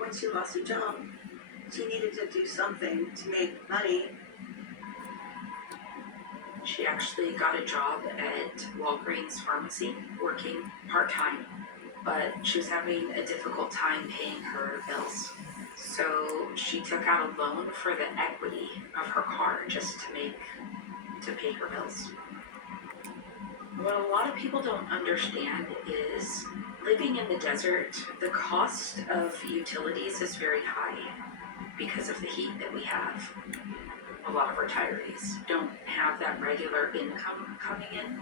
when she lost her job, she needed to do something to make money. She actually got a job at Walgreens Pharmacy, working part-time, but she was having a difficult time paying her bills. So she took out a loan for the equity of her car just to pay her bills. What a lot of people don't understand is living in the desert, the cost of utilities is very high because of the heat that we have. A lot of retirees don't have that regular income coming in,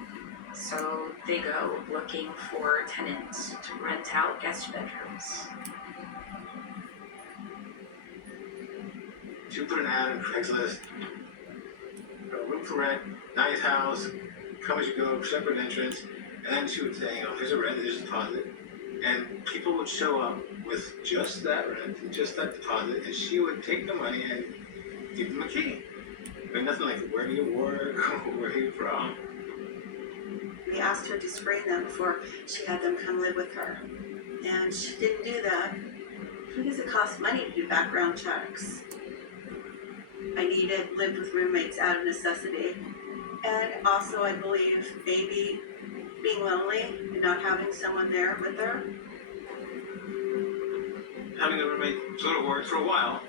so they go looking for tenants to rent out guest bedrooms. She would put an ad on Craigslist, room for rent, nice house, come as you go, separate entrance, and then she would say, here's a rent, here's a deposit. And people would show up with just that rent, just that deposit, and she would take the money and give them a key. But nothing like, where do you work, where are you from? We asked her to screen them before she had them come live with her. And she didn't do that because it costs money to do background checks. I lived with roommates out of necessity. And also, I believe, maybe being lonely and not having someone there with her. Having a roommate sort of worked for a while.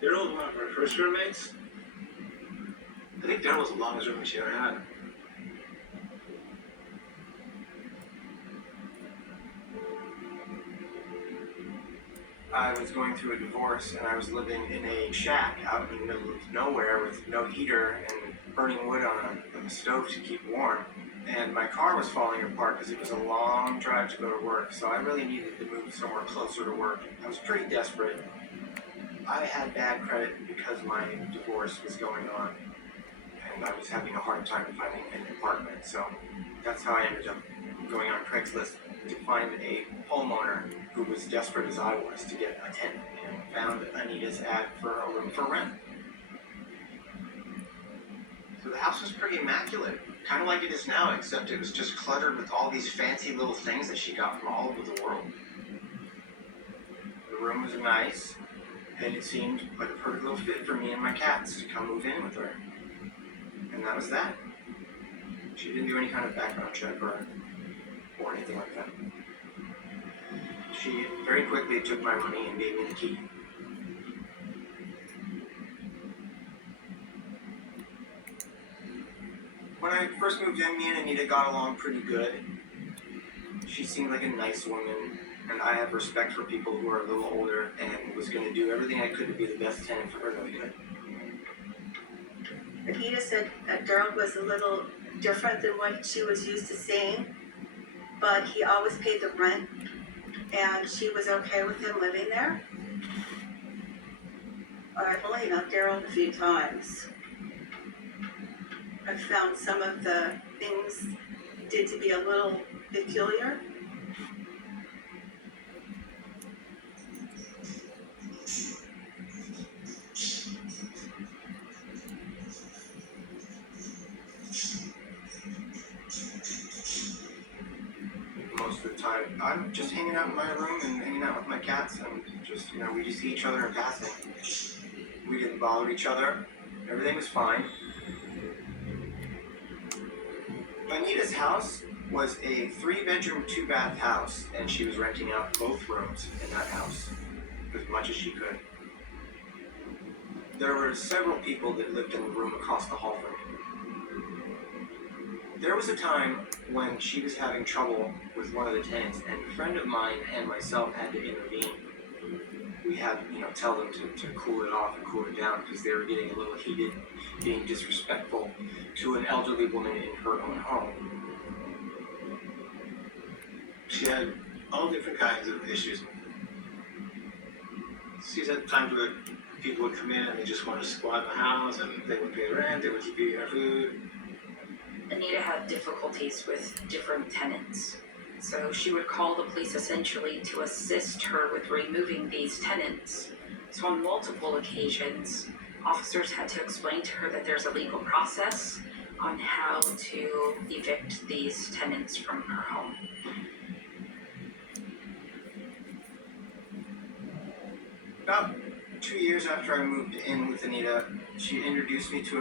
Daryl was one of her first roommates. I think Daryl was the longest roommate she ever had. I was going through a divorce and I was living in a shack out in the middle of nowhere with no heater and burning wood on a stove to keep warm. And my car was falling apart because it was a long drive to go to work, so I really needed to move somewhere closer to work. I was pretty desperate. I had bad credit because my divorce was going on and I was having a hard time finding an apartment, so that's how I ended up going on Craigslist to find a homeowner who was desperate as I was to get a tenant, and found Anita's ad for a room for rent. So the house was pretty immaculate, kind of like it is now, except it was just cluttered with all these fancy little things that she got from all over the world. The room was nice, and it seemed like a perfect little fit for me and my cats to come move in with her. And that was that. She didn't do any kind of background check or anything like that. She very quickly took my money and gave me the key. When I first moved in, me and Anita got along pretty good. She seemed like a nice woman, and I have respect for people who are a little older, and was going to do everything I could to be the best tenant for her to get. Anita said that Daryl was a little different than what she was used to seeing, but he always paid the rent, and she was okay with him living there. I've only met Daryl a few times. I've found some of the things he did to be a little peculiar. Most of the time, I'm just hanging out in my room and hanging out with my cats, and just, we just see each other in passing. We didn't bother each other. Everything was fine. Anita's house was a 3-bedroom, 2-bath house, and she was renting out both rooms in that house as much as she could. There were several people that lived in the room across the hall from me. There was a time when she was having trouble with one of the tenants, and a friend of mine and myself had to intervene. We had, tell them to cool it off and cool it down because they were getting a little heated, being disrespectful to an elderly woman in her own home. She had all different kinds of issues. She's had times where people would come in and they just want to squat in the house, and they would pay rent, they would keep eating her food. Anita had difficulties with different tenants, so she would call the police essentially to assist her with removing these tenants. So on multiple occasions, officers had to explain to her that there's a legal process on how to evict these tenants from her home. About 2 years after I moved in with Anita, she introduced me to a